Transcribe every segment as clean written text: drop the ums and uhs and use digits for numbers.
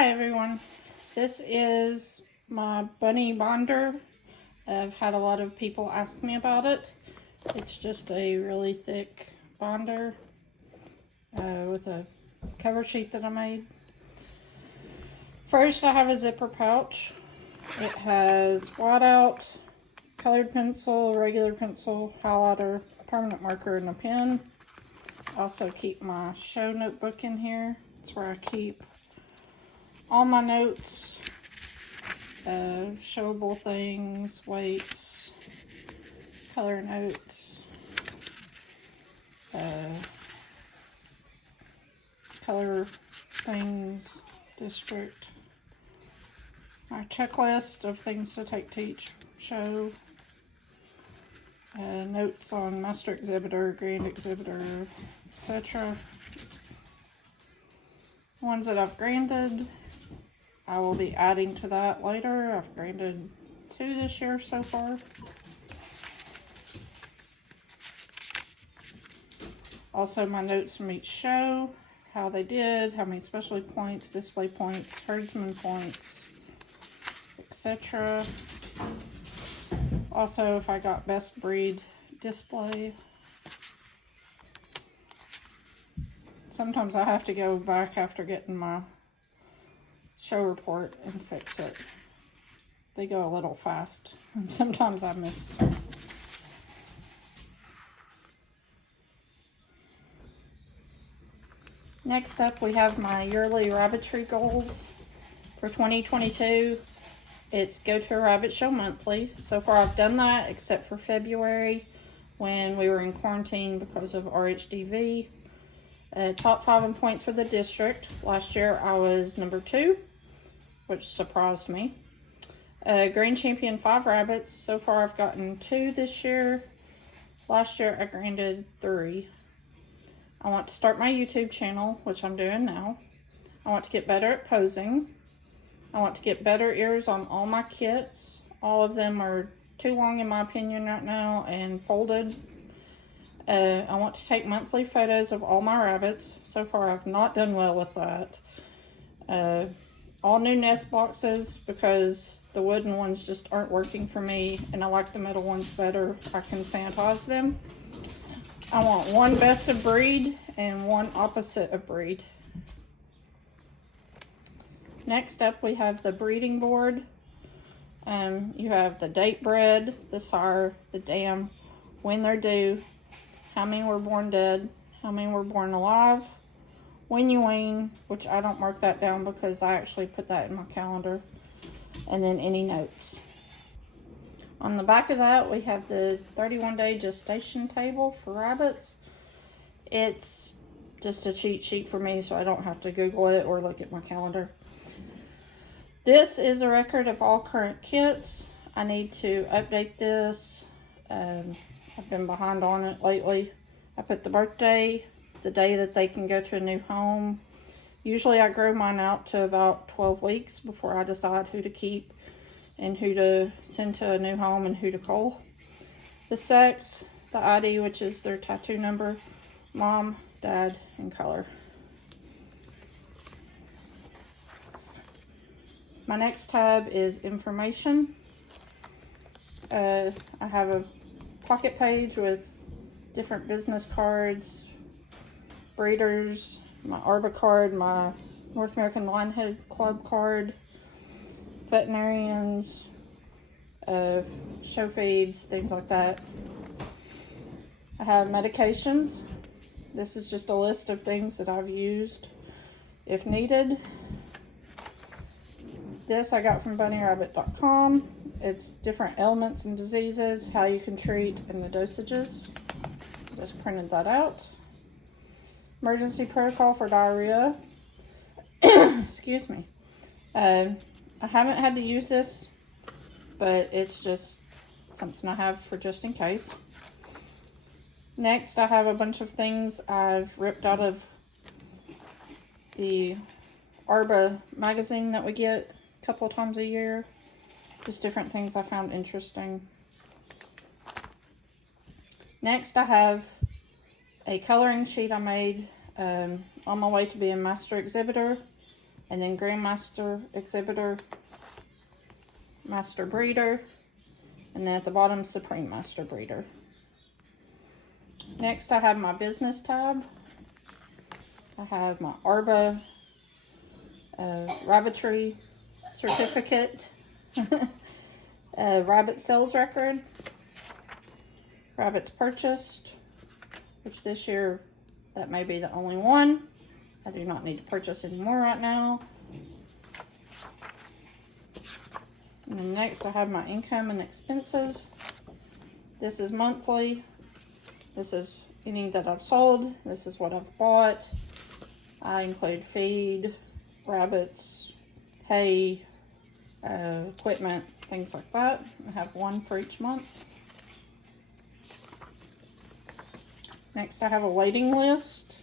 Hi everyone, this is my bunny bonder. I've had a lot of people ask me about it. It's just a really thick bonder with a cover sheet that I made. First I have a zipper pouch. It has whiteout, colored pencil, regular pencil, highlighter, permanent marker, and a pen. I also keep my show notebook in here. It's where I keep all my notes, showable things, weights, color notes, color things, district, my checklist of things to take to each show, notes on master exhibitor, grand exhibitor, etc. Ones that I've graded, I will be adding to that later. I've graded 2 this year so far. Also my notes from each show, how they did, how many specialty points, display points, herdsman points, etc. Also if I got best breed display. Sometimes I have to go back after getting my show report and fix it. They go a little fast and sometimes I miss. Next up we have my yearly Rabbitry goals for 2022. It's go to a rabbit show monthly. So far I've done that except for February when we were in quarantine because of RHDV. Top 5 in points for the district. Last year I was number 2, which surprised me. Grand champion 5 rabbits. So far I've gotten 2 this year. Last year I graded 3. I want to start my YouTube channel, which I'm doing now. I want to get better at posing. I want to get better ears on all my kits. All of them are too long in my opinion right now and folded. I want to take monthly photos of all my rabbits. So far I've not done well with that. All new nest boxes because the wooden ones just aren't working for me and I like the metal ones better. I can sanitize them. I want 1 best of breed and 1 opposite of breed. Next up we have the breeding board. You have the date bred, the sire, the dam, when they're due, how many were born dead, how many were born alive, when you wean, which I don't mark that down because I actually put that in my calendar, and then any notes. On the back of that we have the 31-day gestation table for rabbits. It's just a cheat sheet for me so I don't have to Google it or look at my calendar. This is a record of all current kits. I need to update this. I've been behind on it lately. I put the birthday, the day that they can go to a new home. Usually I grow mine out to about 12 weeks before I decide who to keep and who to send to a new home and who to cull. The sex, the ID, which is their tattoo number, mom, dad, and color. My next tab is information. I have a pocket page with different business cards, breeders, my ARBA card, my North American Linehead Club card, veterinarians, show feeds, things like that. I have medications. This is just a list of things that I've used if needed. This I got from bunnyrabbit.com. It's different ailments and diseases, how you can treat, and the dosages. Just printed that out. Emergency protocol for diarrhea. Excuse me. I haven't had to use this, but it's just something I have for just in case. Next, I have a bunch of things I've ripped out of the ARBA magazine that we get a couple of times a year. Just different things I found interesting. Next, I have a coloring sheet I made on my way to being master exhibitor. and then Grandmaster, Exhibitor, Master Breeder, and then at the bottom, Supreme Master Breeder. Next, I have my business tab. I have my ARBA Rabbitry certificate, rabbit sales record, rabbits purchased, which this year that may be the only one. I do not need to purchase any more right now. And then next I have my income and expenses. This is monthly. This is any that I've sold. This is what I've bought. I include feed, rabbits, hay, equipment, things like that. I have one for each month. Next I have a waiting list.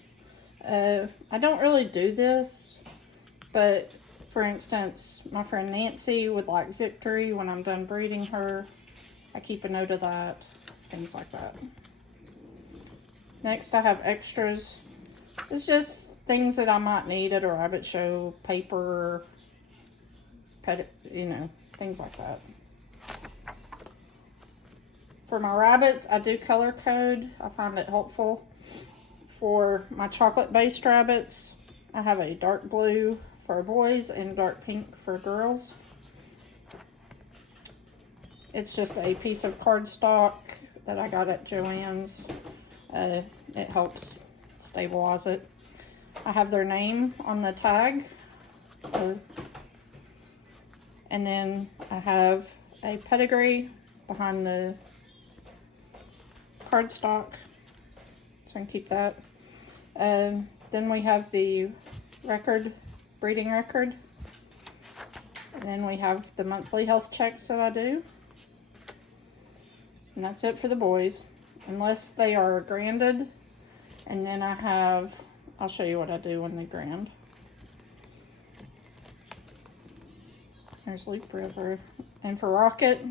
I don't really do this, but for instance, my friend Nancy would like Victory when I'm done breeding her. I keep a note of that, things like that. Next I have extras. It's just things that I might need at a rabbit show, paper, things like that. For my rabbits, I do color code. I find it helpful. For my chocolate-based rabbits, I have a dark blue for boys and dark pink for girls. It's just a piece of cardstock that I got at Joann's. It helps stabilize it. I have their name on the tag. And then I have a pedigree behind the cardstock, so I can keep that. Then we have the record, breeding record. And then we have the monthly health checks that I do. And that's it for the boys, unless they are granded. And then I have, I'll show you what I do when they grand. There's Leap River. And for Rocket,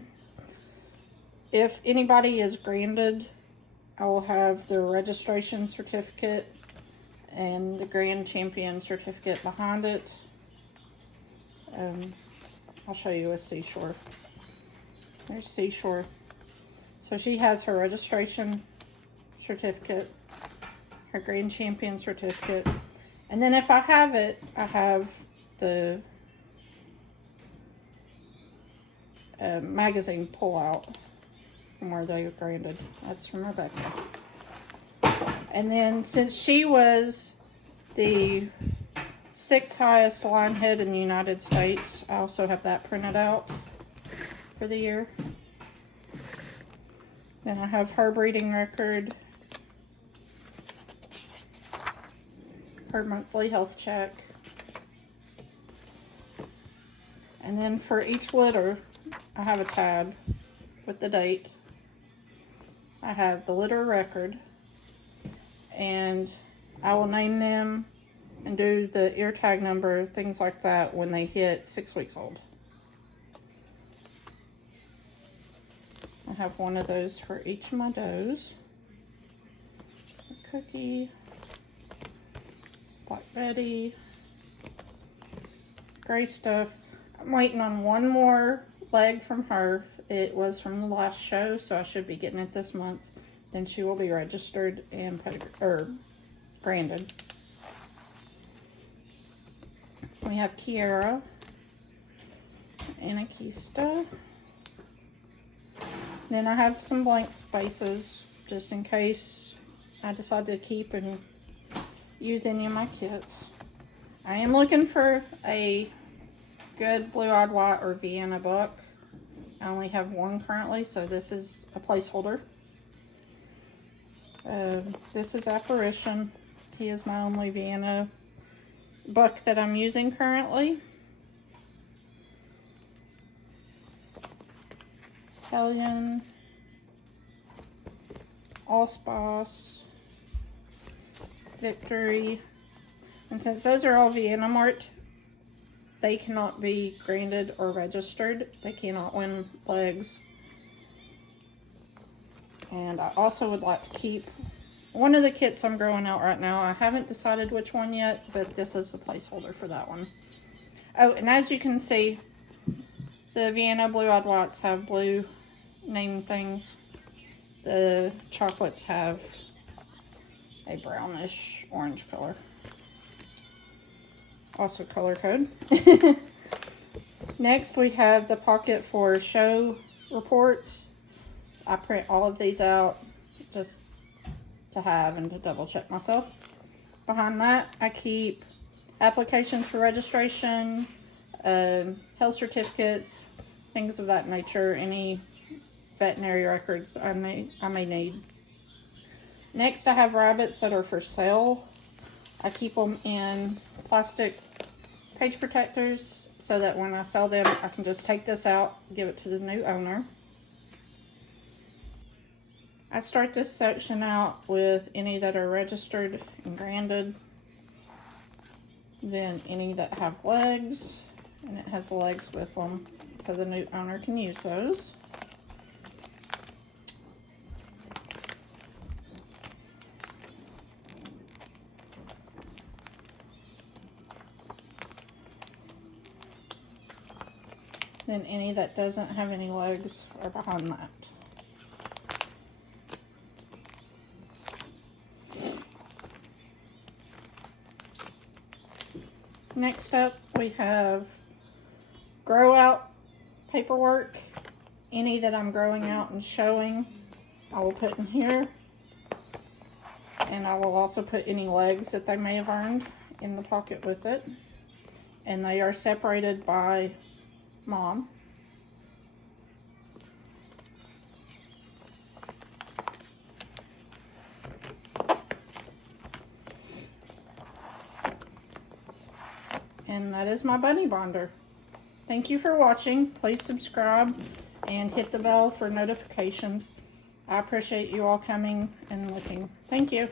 if anybody is granded, I will have the registration certificate and the Grand Champion certificate behind it. I'll show you a Seashore. There's Seashore. So she has her registration certificate, her Grand Champion certificate, and then if I have it, I have the magazine pullout from where they were graded. That's from Rebecca. And then since she was the 6th highest line head in the United States, I also have that printed out for the year. Then I have her breeding record, her monthly health check, and then for each litter I have a tab with the date. I have the litter record, and I will name them and do the ear tag number, things like that, when they hit 6 weeks old. I have one of those for each of my does. Cookie, Black Betty, Gray Stuff. I'm waiting on one more leg from her. It was from the last show, so I should be getting it this month. Then she will be registered and branded. We have Kiara, Anarchista. Then I have some blank spaces just in case I decide to keep and use any of my kits. I am looking for a good blue-eyed white or Vienna buck. I only have one currently, so this is a placeholder. This is Apparition. He is my only Vienna buck that I'm using currently. Hellion, Allspace, Victory, and since those are all Vienna marked, they cannot be graded or registered. They cannot win legs. And I also would like to keep one of the kits I'm growing out right now. I haven't decided which one yet, but this is the placeholder for that one. Oh, and as you can see, the Vienna blue-eyed whites have blue name things. The chocolates have a brownish orange color. Also color code. Next, we have the pocket for show reports. I print all of these out just to have and to double check myself. Behind that, I keep applications for registration, health certificates, things of that nature, any veterinary records that I may need. Next, I have rabbits that are for sale. I keep them in plastic page protectors so that when I sell them, I can just take this out, give it to the new owner. I start this section out with any that are registered and branded, then any that have legs, and it has legs with them, so the new owner can use those. Then any that doesn't have any legs are behind that. Next up, we have grow out paperwork. Any that I'm growing out and showing, I will put in here. And I will also put any legs that they may have earned in the pocket with it. And they are separated by mom. And that is my bunny bonder. Thank you for watching. Please subscribe and hit the bell for notifications. I appreciate you all coming and looking. Thank you.